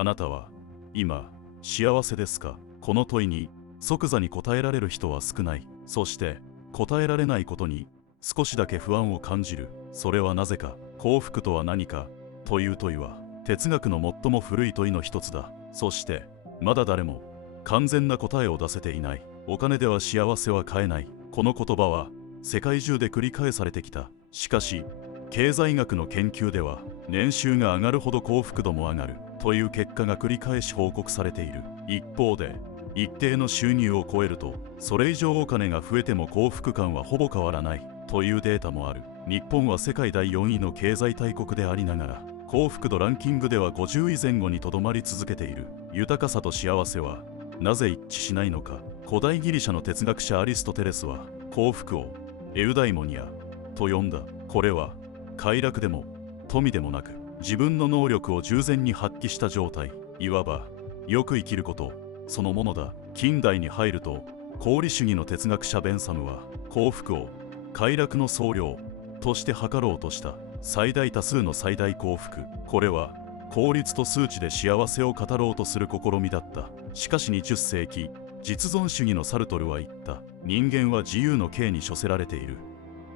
あなたは今幸せですか？この問いに即座に答えられる人は少ない。そして答えられないことに少しだけ不安を感じる。それはなぜか。幸福とは何かという問いは哲学の最も古い問いの一つだ。そしてまだ誰も完全な答えを出せていない。お金では幸せは買えない。この言葉は世界中で繰り返されてきた。しかし経済学の研究では年収が上がるほど幸福度も上がるという結果が繰り返し報告されている。一方で一定の収入を超えるとそれ以上お金が増えても幸福感はほぼ変わらないというデータもある。日本は世界第4位の経済大国でありながら幸福度ランキングでは50位前後にとどまり続けている。豊かさと幸せはなぜ一致しないのか。古代ギリシャの哲学者アリストテレスは幸福をエウダイモニアと呼んだ。これは快楽でも富でもなく自分の能力を十全に発揮した状態、いわばよく生きることそのものだ。近代に入ると功利主義の哲学者ベンサムは幸福を快楽の総量として測ろうとした。最大多数の最大幸福、これは効率と数値で幸せを語ろうとする試みだった。しかし20世紀実存主義のサルトルは言った。人間は自由の刑に処せられている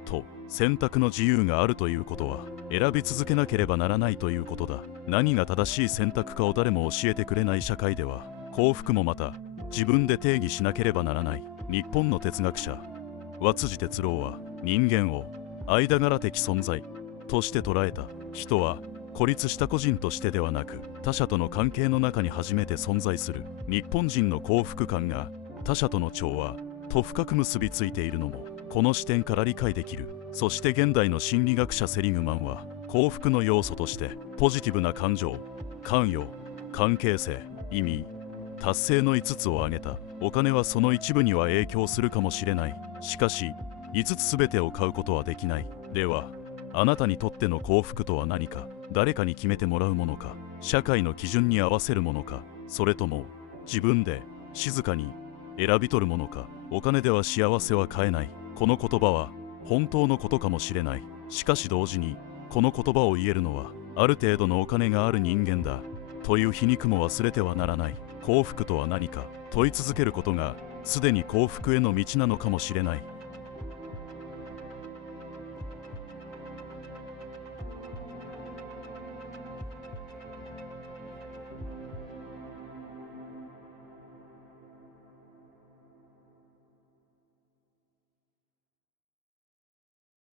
と。選択の自由があるということは選び続けなければならないということだ。何が正しい選択かを誰も教えてくれない社会では幸福もまた自分で定義しなければならない。日本の哲学者和辻哲郎は人間を間柄的存在として捉えた。人は孤立した個人としてではなく他者との関係の中に初めて存在する。日本人の幸福感が他者との調和と深く結びついているのもこの視点から理解できる。そして現代の心理学者セリグマンは幸福の要素としてポジティブな感情、関与、関係性、意味、達成の5つを挙げた。お金はその一部には影響するかもしれない。しかし5つすべてを買うことはできない。ではあなたにとっての幸福とは何か。誰かに決めてもらうものか、社会の基準に合わせるものか、それとも自分で静かに選び取るものか。お金では幸せは買えない。この言葉は本当のことかもしれない。しかし同時にこの言葉を言えるのはある程度のお金がある人間だという皮肉も忘れてはならない。幸福とは何か問い続けることがすでに幸福への道なのかもしれない。